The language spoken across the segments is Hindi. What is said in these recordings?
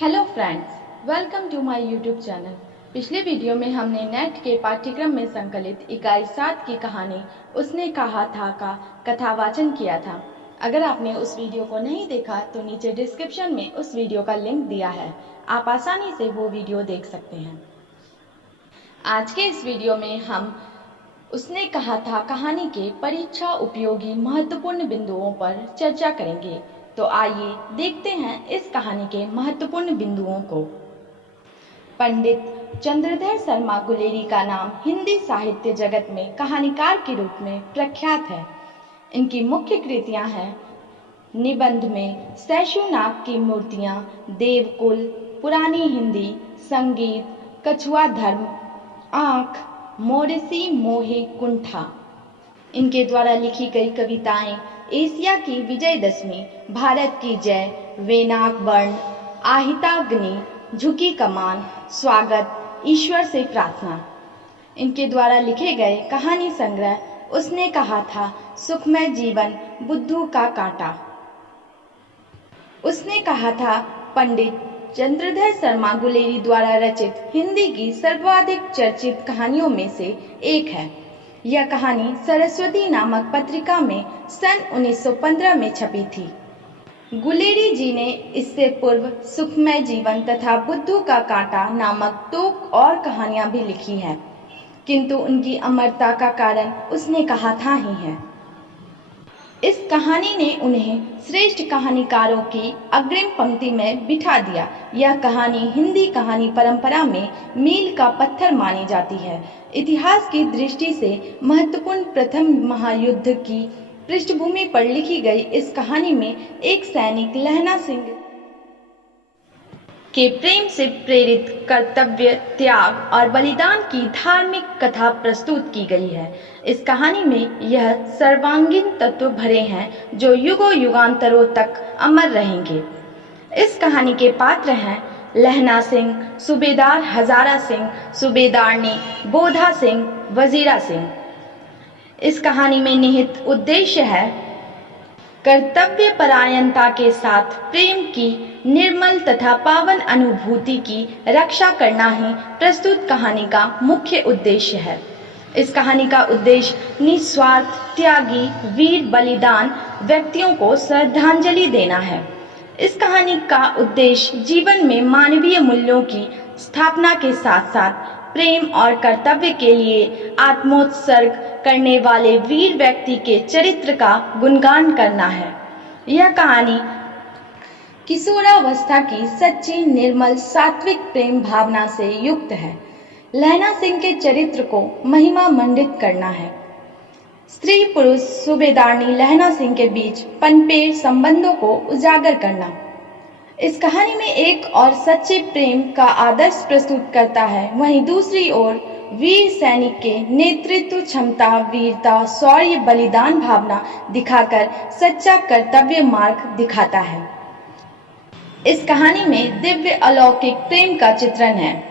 Hello friends, welcome to my YouTube channel. पिछले वीडियो में हमने नेट के पाठ्यक्रम में संकलित इकाई 7 की कहानी उसने कहा था का कथावाचन किया था। अगर आपने उस वीडियो को नहीं देखा तो नीचे डिस्क्रिप्शन में उस वीडियो का लिंक दिया है, आप आसानी से वो वीडियो देख सकते हैं। आज के इस वीडियो में हम उसने कहा था कहानी के परीक्षा उपयोगी महत्वपूर्ण बिंदुओं पर चर्चा करेंगे। तो आइए देखते हैं इस कहानी के महत्वपूर्ण बिंदुओं को। पंडित चंद्रधर शर्मा गुलेरी का नाम हिंदी साहित्य जगत में कहानीकार के रूप में प्रख्यात है। इनकी मुख्य कृतियां हैं निबंध में सैशुनाग की मूर्तियां, देवकुल, पुरानी हिंदी, संगीत, कछुआ धर्म, आंख, मोरिसी मोहे कुंठा। इनके द्वारा लिखी गई कविताएं एशिया की विजयदशमी, भारत की जय, वेनाक वर्ण, आहिताग्नि, झुकी कमान, स्वागत, ईश्वर से प्रार्थना। इनके द्वारा लिखे गए कहानी संग्रह उसने कहा था, सुखमय जीवन, बुद्धू का कांटा। उसने कहा था पंडित चंद्रधर शर्मा गुलेरी द्वारा रचित हिंदी की सर्वाधिक चर्चित कहानियों में से एक है। यह कहानी सरस्वती नामक पत्रिका में सन 1915 में छपी थी। गुलेरी जी ने इससे पूर्व सुखमय जीवन तथा बुद्धू का कांटा नामक 2 और कहानियां भी लिखी हैं, किंतु उनकी अमरता का कारण उसने कहा था ही है। इस कहानी ने उन्हें श्रेष्ठ कहानीकारों की अग्रिम पंक्ति में बिठा दिया। यह कहानी हिंदी कहानी परंपरा में मील का पत्थर मानी जाती है। इतिहास की दृष्टि से महत्वपूर्ण प्रथम महायुद्ध की पृष्ठभूमि पर लिखी गई इस कहानी में एक सैनिक लहना सिंह के प्रेम से प्रेरित कर्तव्य, त्याग और बलिदान की धार्मिक कथा प्रस्तुत की गई है। इस कहानी में यह सर्वांगीण तत्व भरे हैं जो युगों युगांतरों तक अमर रहेंगे। इस कहानी के पात्र हैं लहना सिंह, सूबेदार हजारा सिंह, सूबेदारनी बोधा सिंह, वजीरा सिंह। इस कहानी में निहित उद्देश्य है कर्तव्य परायणता के साथ प्रेम की निर्मल तथा पावन अनुभूति की रक्षा करना ही प्रस्तुत कहानी का मुख्य उद्देश्य है। इस कहानी का उद्देश्य निस्वार्थ, त्यागी, वीर बलिदान व्यक्तियों को श्रद्धांजलि देना है। इस कहानी का उद्देश्य जीवन में मानवीय मूल्यों की स्थापना के साथ साथ प्रेम और कर्तव्य के लिए आत्मोत्सर्ग करने वाले वीर व्यक्ति के चरित्र का गुणगान करना है। यह कहानी किशोरावस्था की सच्ची, निर्मल, सात्विक प्रेम भावना से युक्त है। लहना सिंह के चरित्र को महिमा मंडित करना है। स्त्री पुरुष सूबेदारनी लहना सिंह के बीच पनपे संबंधों को उजागर करना। इस कहानी में एक और सच्चे प्रेम का आदर्श प्रस्तुत करता है, वहीं दूसरी ओर वीर सैनिक के नेतृत्व क्षमता, वीरता, शौर्य, बलिदान भावना दिखाकर सच्चा कर्तव्य मार्ग दिखाता है। इस कहानी में दिव्य अलौकिक प्रेम का चित्रण है।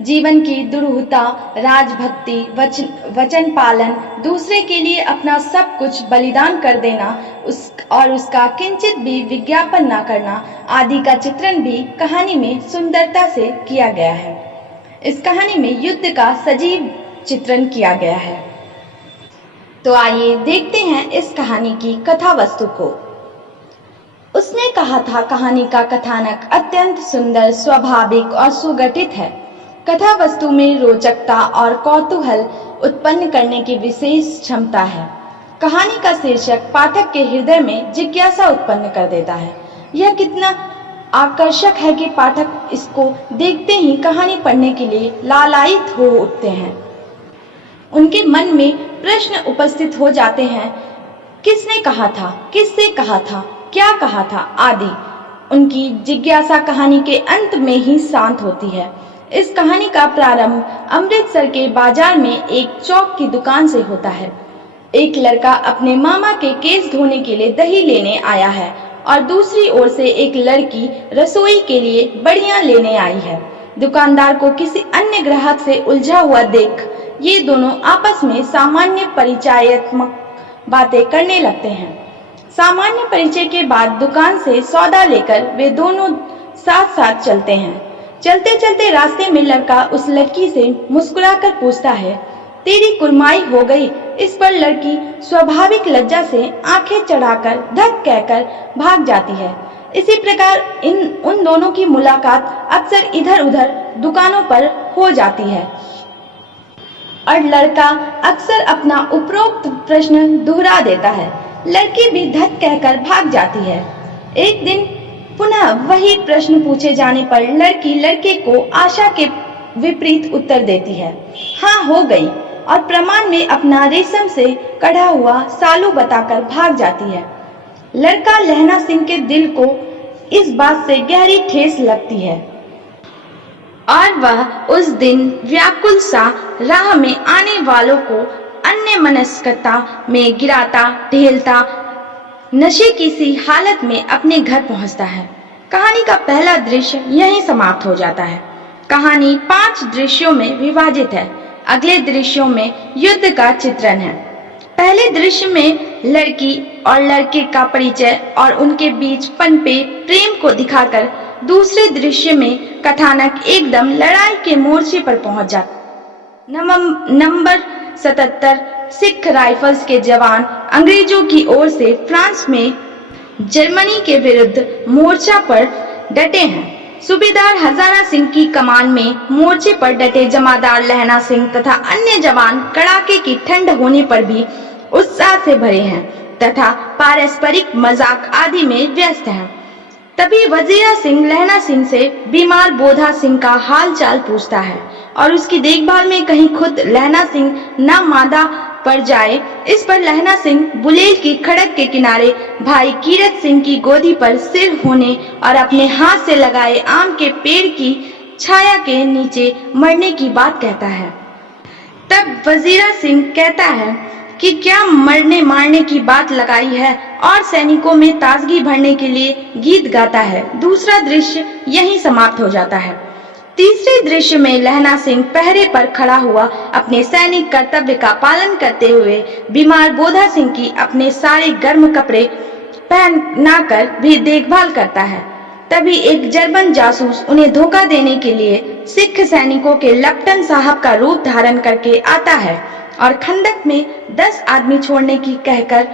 जीवन की दुरूहता, राजभक्ति, वचन पालन, दूसरे के लिए अपना सब कुछ बलिदान कर देना और उसका किंचित भी विज्ञापन न करना आदि का चित्रण भी कहानी में सुंदरता से किया गया है। इस कहानी में युद्ध का सजीव चित्रण किया गया है। तो आइए देखते हैं इस कहानी की कथा वस्तु को। उसने कहा था कहानी का कथानक अत्यंत सुंदर, स्वाभाविक और सुगठित है। कथा वस्तु में रोचकता और कौतूहल उत्पन्न करने की विशेष क्षमता है। कहानी का शीर्षक पाठक के हृदय में जिज्ञासा उत्पन्न कर देता है। यह कितना आकर्षक है कि पाठक इसको देखते ही कहानी पढ़ने के लिए लालायित हो उठते हैं। उनके मन में प्रश्न उपस्थित हो जाते हैं, किसने कहा था, किससे कहा था, क्या कहा था आदि। उनकी जिज्ञासा कहानी के अंत में ही शांत होती है। इस कहानी का प्रारंभ अमृतसर के बाजार में एक चौक की दुकान से होता है। एक लड़का अपने मामा के केस धोने के लिए दही लेने आया है और दूसरी ओर से एक लड़की रसोई के लिए बड़ियां लेने आई है। दुकानदार को किसी अन्य ग्राहक से उलझा हुआ देख ये दोनों आपस में सामान्य परिचयात्मक बातें करने लगते हैं। सामान्य परिचय के बाद दुकान से सौदा लेकर वे दोनों साथ साथ चलते हैं। चलते चलते रास्ते में लड़का उस लड़की से मुस्कुराकर पूछता है, तेरी कुर्माई हो गई। इस पर लड़की स्वाभाविक लज्जा से आंखें चढ़ाकर धक कहकर भाग जाती है। इसी प्रकार उन दोनों की मुलाकात अक्सर इधर उधर दुकानों पर हो जाती है और लड़का अक्सर अपना उपरोक्त प्रश्न दोहरा देता है। लड़की भी धक कहकर भाग जाती है। एक दिन पुनः वही प्रश्न पूछे जाने पर लड़की लड़के को आशा के विपरीत उत्तर देती है, हाँ हो गई, और प्रमाण में अपना रेशम से कढ़ा हुआ सालू बताकर भाग जाती है। लड़का लहना सिंह के दिल को इस बात से गहरी ठेस लगती है और वह उस दिन व्याकुल सा राह में आने वालों को अन्य मनस्कता में गिराता ढेलता नशे की सी हालत में अपने घर पहुंचता है। कहानी का पहला दृश्य यहीं समाप्त हो जाता है। कहानी 5 दृश्यों में विभाजित है। अगले दृश्यों में युद्ध का चित्रण है। पहले दृश्य में लड़की और लड़के का परिचय और उनके बीच पनपे प्रेम को दिखाकर दूसरे दृश्य में कथानक एकदम लड़ाई के मोर्चे पर पहुंच जाता। नंबर 77 सिख राइफल्स के जवान अंग्रेजों की ओर से फ्रांस में जर्मनी के विरुद्ध मोर्चा पर डटे हैं। सूबेदार हजारा सिंह की कमान में मोर्चे पर डटे जमादार लहना सिंह तथा अन्य जवान कड़ाके की ठंड होने पर भी उत्साह से भरे हैं तथा पारस्परिक मजाक आदि में व्यस्त हैं। तभी वजीरा सिंह लहना सिंह से बीमार बोधा सिंह का हाल चाल पूछता है और उसकी देखभाल में कहीं खुद लहना सिंह न मादा पड़ जाए। इस पर लहना सिंह बुलेल की खड़क के किनारे भाई कीरत सिंह की गोदी पर सिर होने और अपने हाथ से लगाए आम के पेड़ की छाया के नीचे मरने की बात कहता है। तब वजीरा सिंह कहता है कि क्या मरने मारने की बात लगाई है और सैनिकों में ताजगी भरने के लिए गीत गाता है। दूसरा दृश्य यहीं समाप्त हो जाता है। तीसरे दृश्य में लहना सिंह पहरे पर खड़ा हुआ अपने सैनिक कर्तव्य का पालन करते हुए बीमार बोधा सिंह की अपने सारे गर्म कपड़े पहनाकर भी देखभाल करता है। तभी एक जर्मन जासूस उन्हें धोखा देने के लिए सिख सैनिकों के लेफ्टिनेंट साहब का रूप धारण करके आता है और खंदक में 10 आदमी छोड़ने की कहकर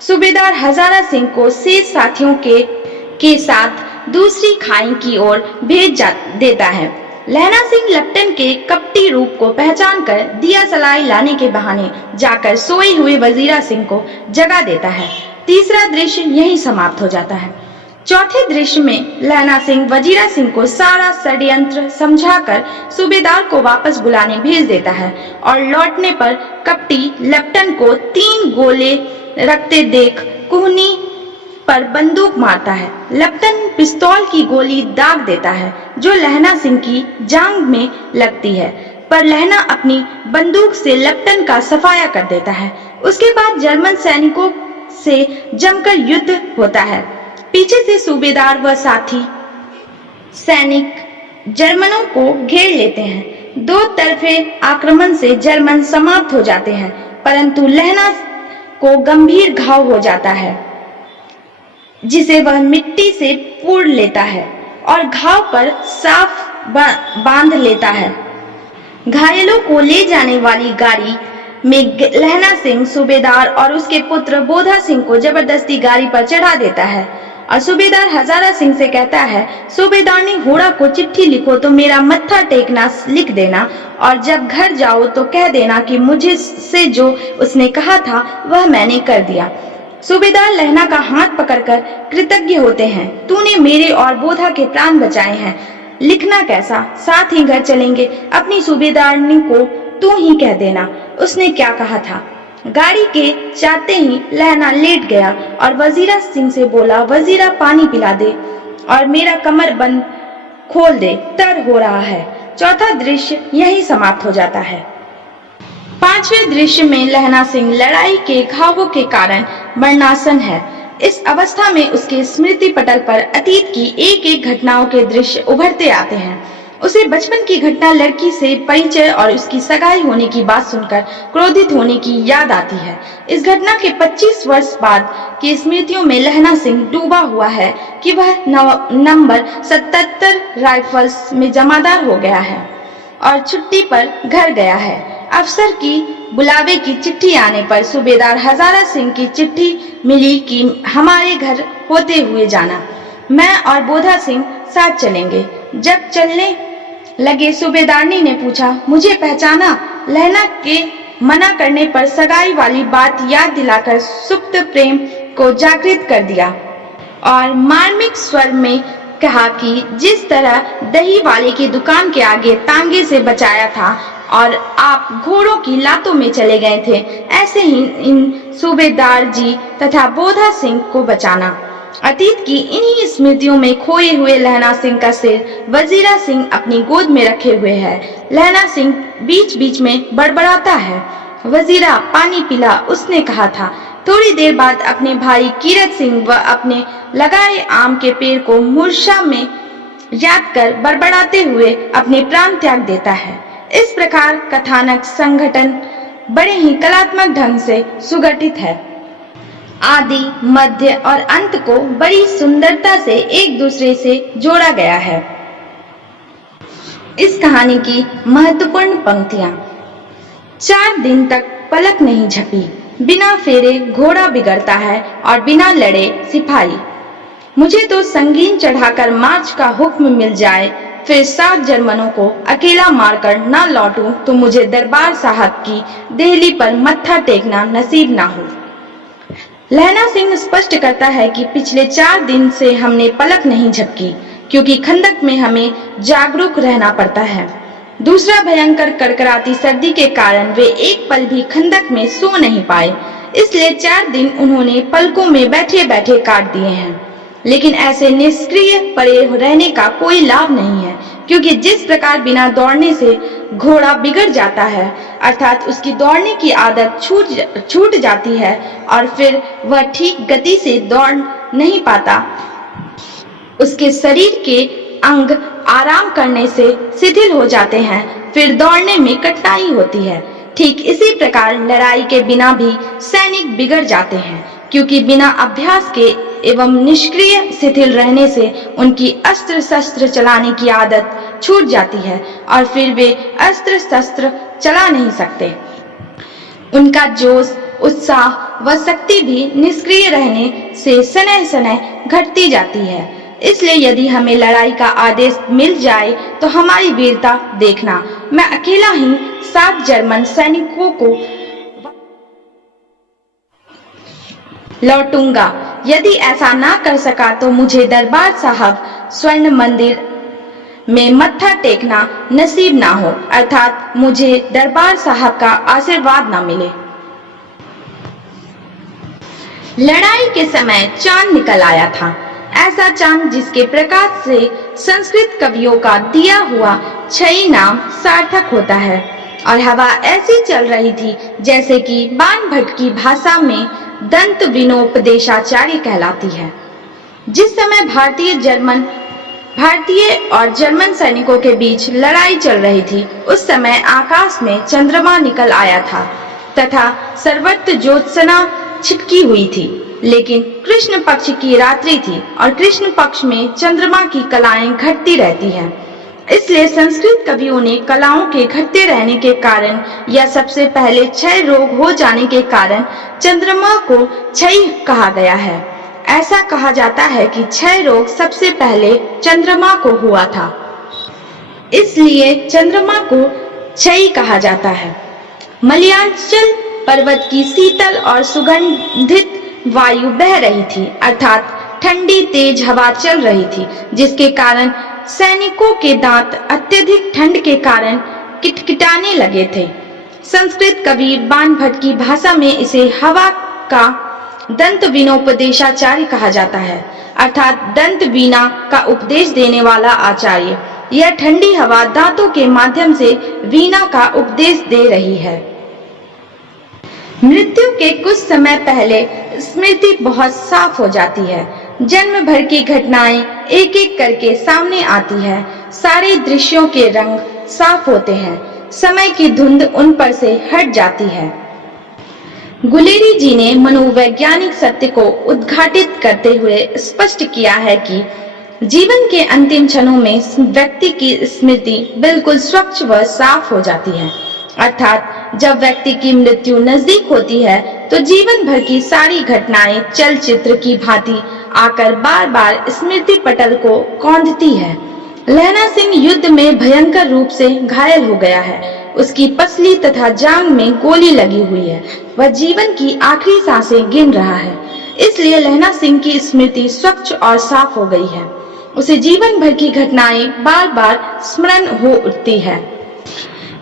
सूबेदार हजारा सिंह को शेष साथियों के साथ दूसरी खाई की ओर भेज देता है। लहना सिंह लेफ्टिनेंट के कपटी रूप को पहचान कर दिया सलाई लाने के बहाने जाकर सोए हुए वजीरा सिंह को जगा देता है। तीसरा दृश्य यहीं समाप्त हो जाता है। चौथे दृश्य में लहना सिंह वजीरा सिंह को सारा षड्यंत्र समझाकर सूबेदार को वापस बुलाने भेज देता है और लौटने पर कपटी लेफ्टिनेंट को 3 गोले रखते देख कुहनी पर बंदूक मारता है। लेफ्टिनेंट पिस्तौल की गोली दाग देता है जो लहना सिंह की जांघ में लगती है, पर लहना अपनी बंदूक से लेफ्टिनेंट का सफाया कर देता है। उसके बाद जर्मन सैनिकों से जमकर युद्ध होता है। पीछे से सूबेदार व साथी सैनिक जर्मनों को घेर लेते हैं। 2 तरफे आक्रमण से जर्मन समाप्त हो जाते हैं, परंतु लहना को गंभीर घाव हो जाता है जिसे वह मिट्टी से पूर लेता है और घाव पर साफ बांध लेता है। घायलों को ले जाने वाली गाड़ी में लहना सिंह सूबेदार और उसके पुत्र बोधा सिंह को जबरदस्ती गाड़ी पर चढ़ा देता है और सूबेदार हजारा सिंह से कहता है, सूबेदार ने घोड़ा को चिट्ठी लिखो तो मेरा मत्था टेकना लिख देना और जब घर जाओ तो कह देना कि मुझे से जो उसने कहा था वह मैंने कर दिया। सूबेदार लहना का हाथ पकड़कर कृतज्ञ होते हैं, तूने मेरे और बोधा के प्राण बचाए हैं। लिखना कैसा, साथ ही घर चलेंगे। अपनी सूबेदारनी को तू ही कह देना उसने क्या कहा था। गाड़ी के जाते ही लहना लेट गया और वजीरा सिंह से बोला, वजीरा पानी पिला दे और मेरा कमर बंद खोल दे, दर्द हो रहा है। चौथा दृश्य यहीं समाप्त हो जाता है। पांचवें दृश्य में लहना सिंह लड़ाई के घावों के कारण मरणासन है। इस अवस्था में उसके स्मृति पटल पर अतीत की एक एक घटनाओं के दृश्य उभरते आते हैं। उसे बचपन की घटना, लड़की से परिचय और उसकी सगाई होने की बात सुनकर क्रोधित होने की याद आती है। इस घटना के 25 वर्ष बाद की स्मृतियों में लहना सिंह डूबा हुआ है कि वह नंबर 77 राइफल्स में जमादार हो गया है और छुट्टी पर घर गया है। अफसर की बुलावे की चिट्ठी आने पर सूबेदार हजारा सिंह की चिट्ठी मिली कि हमारे घर होते हुए जाना। मैं और बोधा सिंह साथ चलेंगे। जब चलने लगे सूबेदारनी ने पूछा, मुझे पहचाना? लहना के मना करने पर सगाई वाली बात याद दिलाकर सुप्त प्रेम को जागृत कर दिया और मार्मिक स्वर में कहा कि जिस तरह दही वाले की दुकान के आगे तांगे से बचाया था और आप घोड़ों की लातों में चले गए थे, ऐसे ही इन सूबेदार जी तथा बोधा सिंह को बचाना। अतीत की इन्हीं स्मृतियों में खोए हुए लहना सिंह का सिर वजीरा सिंह अपनी गोद में रखे हुए है। लहना सिंह बीच बीच में बड़बड़ाता है, वजीरा पानी पिला, उसने कहा था। थोड़ी देर बाद अपने भाई कीरत सिंह व अपने लगाए आम के पेड़ को मूर्छा में याद कर बड़बड़ाते हुए अपने प्राण त्याग देता है। इस प्रकार कथानक संगठन बड़े ही कलात्मक ढंग से सुगठित है। आदि, मध्य और अंत को बड़ी सुंदरता से एक दूसरे से जोड़ा गया है। इस कहानी की महत्वपूर्ण पंक्तियां। 4 दिन तक पलक नहीं झपी, बिना फेरे घोड़ा बिगड़ता है और बिना लड़े सिपाही। मुझे तो संगीन चढ़ाकर मार्च का हुक्म मिल जाए, फिर 7 जर्मनों को अकेला मारकर ना लौटूं तो मुझे दरबार साहब की देहली पर मत्था टेकना नसीब ना हो। लहना सिंह स्पष्ट करता है कि पिछले 4 दिन से हमने पलक नहीं झपकी, क्योंकि खंदक में हमें जागरूक रहना पड़ता है। दूसरा, भयंकर कड़कड़ाती सर्दी के कारण वे एक पल भी खंदक में सो नहीं पाए, इसलिए 4 दिन उन्होंने पलकों में बैठे बैठे काट दिए हैं। लेकिन ऐसे निष्क्रिय पड़े रहने का कोई लाभ नहीं है, क्योंकि जिस प्रकार बिना दौड़ने से घोड़ा बिगड़ जाता है, अर्थात उसकी दौड़ने की आदत छूट जाती है और फिर वह ठीक गति से दौड़ नहीं पाता, उसके शरीर के अंग आराम करने से शिथिल हो जाते हैं, फिर दौड़ने में कठिनाई होती है। ठीक इसी प्रकार लड़ाई के बिना भी सैनिक बिगड़ जाते हैं, क्योंकि बिना अभ्यास के एवं निष्क्रिय शिथिल रहने से उनकी अस्त्र शस्त्र चलाने की आदत छूट जाती है और फिर वे अस्त्र शस्त्र चला नहीं सकते। उनका जोश, उत्साह व शक्ति भी निष्क्रिय रहने से सनह सनह घटती जाती है। इसलिए यदि हमें लड़ाई का आदेश मिल जाए तो हमारी वीरता देखना। मैं अकेला ही 7 जर्मन सैनिकों को लौटूंगा। यदि ऐसा ना कर सका तो मुझे दरबार साहब स्वर्ण मंदिर में मत्था टेकना नसीब ना हो, अर्थात मुझे दरबार साहब का आशीर्वाद ना मिले। लड़ाई के समय चांद निकल आया था, ऐसा चांद जिसके प्रकाश से संस्कृत कवियों का दिया हुआ छई नाम सार्थक होता है, और हवा ऐसी चल रही थी जैसे कि बाणभट्ट की भाषा में दंत विनोपदेशाचार्य कहलाती है। जिस समय भारतीय और जर्मन सैनिकों के बीच लड़ाई चल रही थी, उस समय आकाश में चंद्रमा निकल आया था तथा सर्वत्र ज्योत्सना छिटकी हुई थी। लेकिन कृष्ण पक्ष की रात्रि थी और कृष्ण पक्ष में चंद्रमा की कलाएं घटती रहती हैं। इसलिए संस्कृत कवियों ने कलाओं के घटते रहने के कारण या सबसे पहले क्षय रोग हो जाने के कारण चंद्रमा को क्षय कहा गया है। ऐसा कहा जाता है कि क्षय रोग सबसे पहले चंद्रमा को हुआ था, इसलिए चंद्रमा को क्षय कहा जाता है। मलयांचल पर्वत की शीतल और सुगंधित वायु बह रही थी, अर्थात ठंडी तेज हवा चल रही थी, जिसके कारण सैनिकों के दांत अत्यधिक ठंड के कारण किटकिटाने लगे थे। संस्कृत कवि बाणभट्ट की भाषा में इसे हवा का दंत विनोपदेशाचार्य कहा जाता है, अर्थात दंत वीणा का उपदेश देने वाला आचार्य। यह ठंडी हवा दांतों के माध्यम से वीणा का उपदेश दे रही है। मृत्यु के कुछ समय पहले स्मृति बहुत साफ हो जाती है। जन्म भर की घटनाएं एक एक करके सामने आती है। सारे दृश्यों के रंग साफ होते हैं, समय की धुंध उन पर से हट जाती है। गुलेरी जी ने मनोवैज्ञानिक सत्य को उद्घाटित करते हुए स्पष्ट किया है कि जीवन के अंतिम क्षणों में व्यक्ति की स्मृति बिल्कुल स्वच्छ व साफ हो जाती है, अर्थात जब व्यक्ति की मृत्यु नजदीक होती है तो जीवन भर की सारी घटनाएं चलचित्र की भांति आकर बार बार स्मृति पटल को कौंधती है। लहना सिंह युद्ध में भयंकर रूप से घायल हो गया है। उसकी पसली तथा जांघ में गोली लगी हुई है। वह जीवन की आखिरी सांसें गिन रहा है, इसलिए लहना सिंह की स्मृति स्वच्छ और साफ हो गई है। उसे जीवन भर की घटनाएं बार बार स्मरण हो उठती है।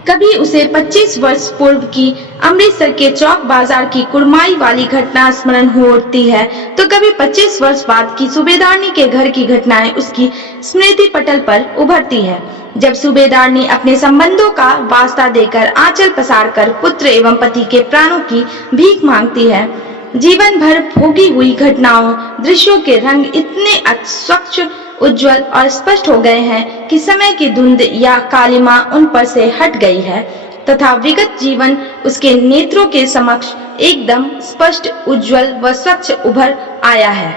कभी उसे 25 वर्ष पूर्व की अमृतसर के चौक बाजार की कुड़माई वाली घटना स्मरण हो उठती है, तो कभी 25 वर्ष बाद की सूबेदारनी के घर की घटनाएं उसकी स्मृति पटल पर उभरती है। जब सूबेदारनी अपने संबंधों का वास्ता देकर आंचल पसार कर पुत्र एवं पति के प्राणों की भीख मांगती है, जीवन भर भोगी हुई घटनाओं दृश्यों के रंग इतने स्वच्छ, उज्जवल और स्पष्ट हो गए हैं कि समय की धुंध या कालिमा उन पर से हट गई है तथा विगत जीवन उसके नेत्रों के समक्ष एकदम स्पष्ट, उज्जवल व स्वच्छ उभर आया है।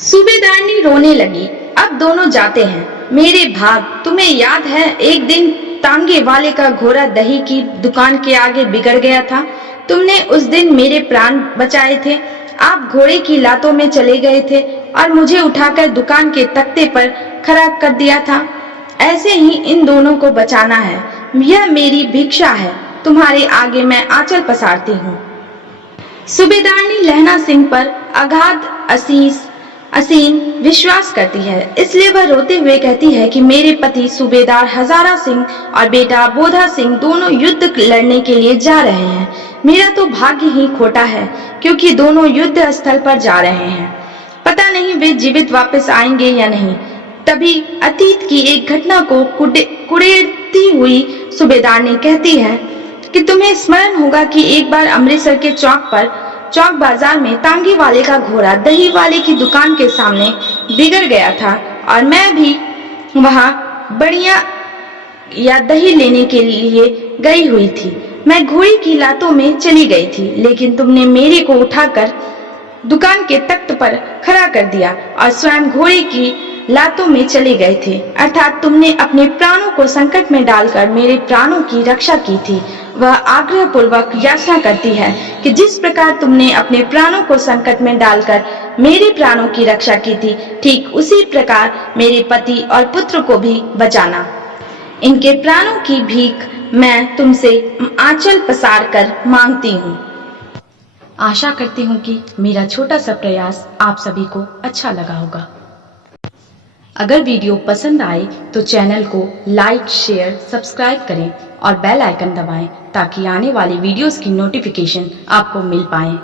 सूबेदारनी रोने लगी। अब दोनों जाते हैं। मेरे भाग, तुम्हें याद है एक दिन तांगे वाले का घोड़ा दही की दुकान के आगे बिगड़ गया था। तुमने उस दिन मेरे प्राण बचाए थे। आप घोड़े की लातों में चले गए थे और मुझे उठाकर दुकान के तख्ते पर खड़ा कर दिया था। ऐसे ही इन दोनों को बचाना है। यह मेरी भिक्षा है। तुम्हारे आगे मैं आंचल पसारती हूँ। सूबेदारनी लहना सिंह पर अगाध असीम विश्वास करती है, इसलिए वह रोते हुए कहती है कि मेरे पति सूबेदार हजारा सिंह और बेटा बोधा सिंह दोनों युद्ध लड़ने के लिए जा रहे हैं। मेरा तो भाग्य ही खोटा है, क्योंकि दोनों युद्ध स्थल पर जा रहे हैं। पता नहीं वे जीवित वापस आएंगे या नहीं। तभी अतीत की एक घटना को कुड़ेरती हुई सूबेदारनी कहती है कि तुम्हें स्मरण होगा कि एक बार अमृतसर के चौक बाजार में तांगे वाले का घोड़ा दही वाले की दुकान के सामने बिगड़ गया था और मैं भी वहां बढ़िया या दही लेने के लिए गई हुई थी। मैं घोड़ी की लातों में चली गई थी, लेकिन तुमने मेरे को उठाकर दुकान के तख्त पर खड़ा कर दिया और स्वयं घोड़ी की लातों में चले गए थे। अर्थात तुमने अपने प्राणों को संकट में डालकर मेरे प्राणों की रक्षा की थी। वह आग्रह पूर्वक याचना करती है कि जिस प्रकार तुमने अपने प्राणों को संकट में डालकर मेरे प्राणों की रक्षा की थी, ठीक उसी प्रकार मेरे पति और पुत्र को भी बचाना। इनके प्राणों की भीख मैं तुमसे आंचल पसार कर मांगती हूँ। आशा करती हूँ कि मेरा छोटा सा प्रयास आप सभी को अच्छा लगा होगा। अगर वीडियो पसंद आए तो चैनल को लाइक, शेयर, सब्सक्राइब करें और बेल आइकन दबाएं ताकि आने वाली वीडियोस की नोटिफिकेशन आपको मिल पाए।